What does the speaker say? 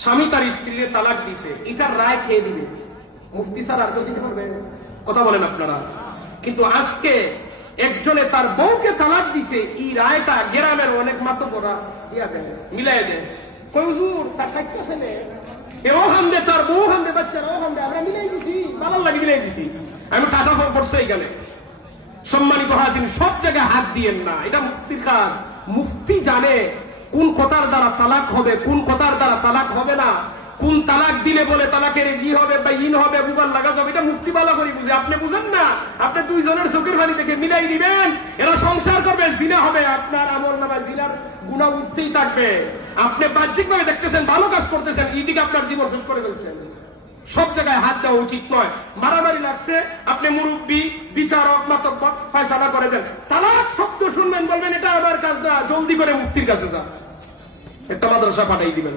স্বামী তার স্ত্রীকে তালাক দিছে, এটার রায় খেয়ে দিবে মুফতি স্যার, আর কেউ দিতে পারবে? কথা বলেন আপনারা। কিন্তু আজকে একজনে তার বউকে তালাক দিছে, এই রায়টা গ্রামের অনেক মাতব্বররা দিয়া দেন, মিলাই দেন, কই হুজুর তার সাক্ষ্য আছে না, এও হামদে তার বউ হামদে বাচ্চারাও হামদে, আমরা মিলাই দিছি, ভালো লাগে মিলাই দিছি। আমি টাটা ফোন করছে এখানে। সম্মানিত হাজির, সব জায়গায় হাত দিয়েন না, এটা মুফতির কাজ। মুফতি জানে কোন কথার দ্বারা তালাক হবে, কোন কথার দ্বারা তালাক হবে না, কোন তালাক দিলে বলে তালাকের ই হবে বা ইন হবে, বুগাল লাগা যাবে, এটা মুফতি বালা করে বুঝে। আপনি বুঝেন না, আপনি দুইজনের চোখের পানি দেখে মিলাই দিবেন, এরা সংসার করবে, জিনা হবে, আপনার আমল নামায় জিনার গুনাহ উঠতেই থাকবে। আপনি বাহ্যিক ভাবে দেখতেছেন ভালো কাজ করতেছেন, ইদিকে আপনার জীবন শেষ করে ফেলছেন। সব জায়গায় হাত দেওয়া উচিত নয়। মারামারি লাগছে, আপনি মুরব্বী, বিচারক, মাতব্বর ফয়সালা করে দেন। তালাক শব্দ শুনবেন, বলবেন এটা আমার কাজ না, জলদি করে মুফতির কাছে যান, একটা মাদ্রাসা পাঠাই দিবেন।